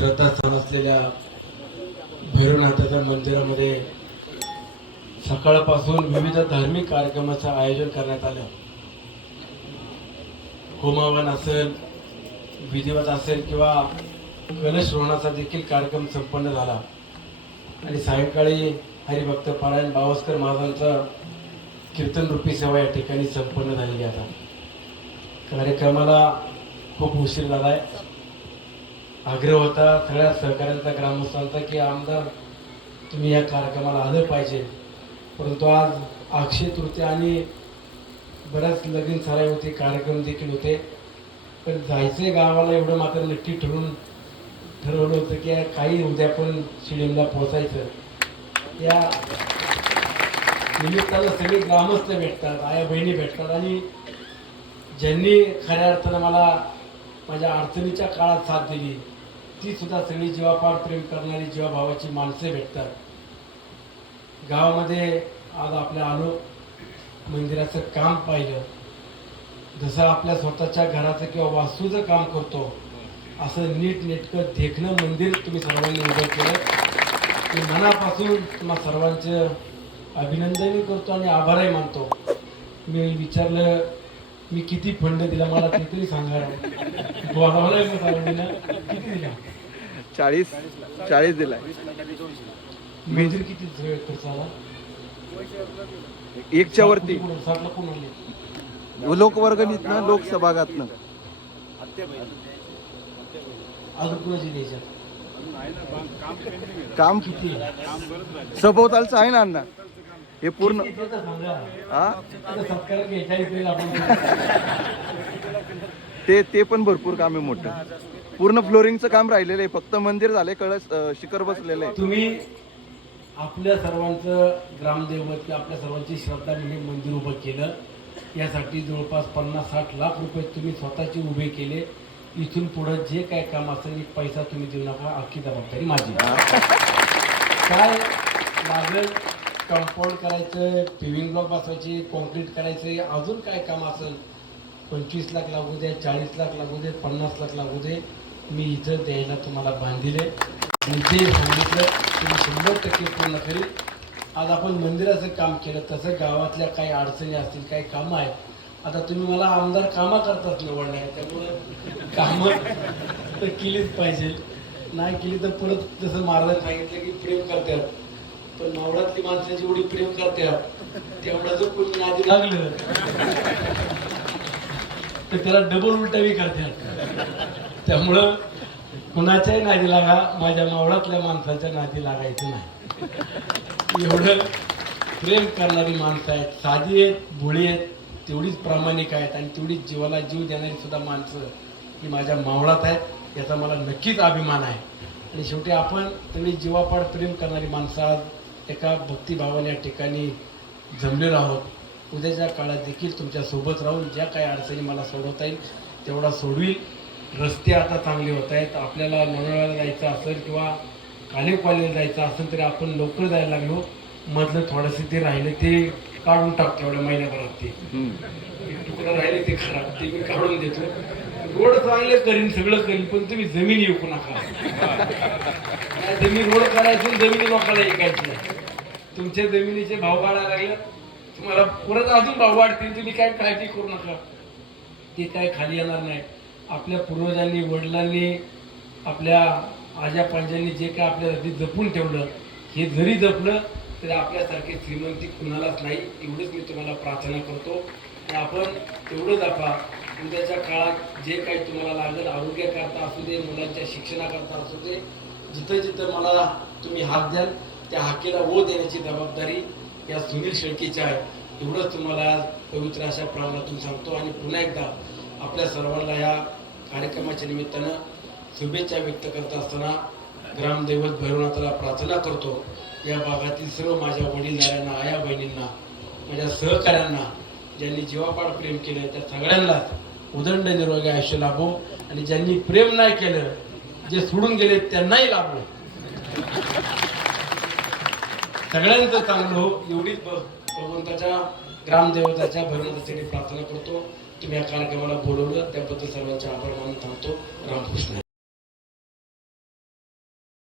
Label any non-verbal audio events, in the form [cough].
श्रद्धास्थान असलेल्या भैरवनाथाच्या मंदिरामध्ये सकाळपासून विविध धार्मिक कार्यक्रमाचं आयोजन करण्यात आलं. होमावन असेल विधिवत असेल किंवा कलशरोहणाचा देखील कार्यक्रम संपन्न झाला. आणि सायंकाळी हरिभक्त पारायण बावस्कर महाराजांचं कीर्तन रूपी सेवा या ठिकाणी संपन्न झालेली आता. कार्यक्रमाला खूप उशीर झाला आहे. आग्रह होता सगळ्या सहकाऱ्यांचा ग्रामस्थांचा की आमदार तुम्ही या कार्यक्रमाला आलं पाहिजे. परंतु आज अक्षय तृतीया आणि बऱ्याच लगीन सराई होते कार्यक्रम देखील होते. पण जायचंय गावाला एवढं मात्र नक्की ठरवून ठरवलं होतं की काही उद्या पण शिडिंगला पोहोचायचं. या निमित्तानं सगळे ग्रामस्थ भेटतात आया बहिणी भेटतात आणि ज्यांनी खऱ्या अर्थानं मला माझ्या अडचणीच्या काळात साथ दिली ती सुद्धा सगळी जीवापाड प्रेम करणारी जीवाभावाची माणसे भेटतात. गावामध्ये आज आपल्या आलो मंदिराचं काम पाहिलं. जसं आपल्या स्वतःच्या घराचं किंवा वास्तूचं काम करतो असं नीट नेटकं देखणं मंदिर तुम्ही सर्वांनी उभं केलं. मी मनापासून तुम्हा सर्वांचं अभिनंदनही करतो आणि आभारही मानतो. मी विचारलं मी किती फंड दिला मला ते तरी सांगा किती दिला? चाळीस चाळीस दिलाय मंदिर किती खर्च आला एकच्या वरती. साठला कोण आले लोकवर्गणीतनं लोकसभागातनं अजून कोणाची द्यायच्या काम किती? सभोवतालचं आहे ना अण्णा. हे पूर्ण ते हा ते ते पण भरपूर काम आहे मोठं. पूर्ण फ्लोरिंगचं काम राहिलेलं आहे. फक्त मंदिर झाले कळस शिखर बसलेलं आहे. तुम्ही आपल्या सर्वांचं ग्रामदैवत किंवा आपल्या सर्वांची श्रद्धा म्हणजे मंदिर उभं केलं. यासाठी जवळपास पन्नास साठ लाख रुपये तुम्ही स्वतःचे उभे केले. इथून पुढं जे काय काम असेल एक पैसा तुम्ही देऊ नका. अख्खी जबाबदारी माझी काय लागेल? कंपाऊंड करायचं पिविंग ब्लॉक बसवायची कॉन्क्रीट करायचे अजून काय काम असेल? पंचवीस लाख लागू दे चाळीस लाख लागू दे पन्नास लाख लागू दे. मी इथं द्यायला तुम्हाला बांधिले आणि जे सांगितलं तुम्ही शंभर टक्के पूर्ण करील. आज आपण मंदिराचं काम केलं तसं गावातल्या काही अडचणी असतील काही कामं आहेत. आता तुम्ही मला आमदार कामं करतात निवडले आहे त्यामुळं कामं तर केलीच पाहिजे. नाही केली तर परत जसं महाराजांनी सांगितलं की प्रेम करतात. पण मावळातली माणसं जेवढी प्रेम करतात तेवढा जर कोणी आधी लागलं तर त्याला डबल उलटावी करतात त्यामुळं कुणाच्याही नादी लागा माझ्या मावळातल्या माणसाच्या नादी लागायचं नाही. एवढं प्रेम करणारी माणसं आहेत साधी आहेत भोळी आहेत तेवढीच प्रामाणिक आहेत आणि तेवढीच जीवाला जीव देणारी सुद्धा माणसं ही माझ्या मावळात आहेत याचा मला नक्कीच अभिमान आहे. आणि शेवटी आपण तेवढी जीवापाड प्रेम करणारी माणसं आज एका भक्तिभावाने या ठिकाणी जमलेलो आहोत. उद्याच्या काळात देखील तुमच्यासोबत राहून ज्या काही अडचणी मला सोडवता येईल तेवढा सोडवील रस्ते आता चांगले होत आहेत. आपल्याला लोणावळ्याला जायचं असेल किंवा काले कॉलेजला जायचं असेल तरी आपण लवकर जायला लागलो. मधलं थोडंसं ते राहिलं ते काढून टाकतो एवढ्या महिन्याभरात ते. तुकडं राहिले ते खराब ते मी काढून देतो. रोड चांगले करीन सगळं करीन पण तुम्ही जमीन विकू नका. [laughs] जमीन रोड करायची जमिनी लोकांना ऐकायची नाही. तुमच्या जमिनीचे भाव वाढायला लागले तुम्हाला परत अजून भाव वाढतील तुम्ही काय काळजी करू नका. ते काय खाली येणार नाही. आपल्या पूर्वजांनी वडिलांनी आपल्या आजा पंजांनी जे काय आपल्यासाठी जपून ठेवलं हे जरी जपलं तरी आपल्यासारखे श्रीमंती कुणालाच नाही. एवढंच मी तुम्हाला प्रार्थना करतो. आपण तेवढं जपा उद्याच्या काळात जे काही तुम्हाला लागेल आरोग्याकरता असू दे मुलांच्या शिक्षणाकरता असू दे जिथं जिथं मला तुम्ही हात द्याल त्या हाकेला ओ देण्याची जबाबदारी या सुनील शेळकेच्या आहे. एवढंच तुम्हाला आज पवित्र अशा प्रांगणातून सांगतो. आणि पुन्हा एकदा आपल्या सर्वांना या कार्यक्रमाच्या निमित्तानं शुभेच्छा व्यक्त करत असताना ग्रामदैवत भैरवनाथाला प्रार्थना करतो. या भागातील सर्व माझ्या वडीलधाऱ्यांना आया बहिणींना माझ्या सहकाऱ्यांना ज्यांनी जीवापाड प्रेम केलं त्या सगळ्यांनाच उदंड निरोगी आयुष्य लाभो आणि ज्यांनी प्रेम नाही केलं जे सोडून गेले त्यांनाही लाभो. सगळ्यांचं चांगलं हो एवढीच भगवंताच्या ग्रामदेवताच्या भगवंतासाठी प्रार्थना करतो. तुम्ही या कार्यक्रमाला बोलवलं त्याबद्दल सर्वांचे आभार मानून थांबतो. रामकृष्ण.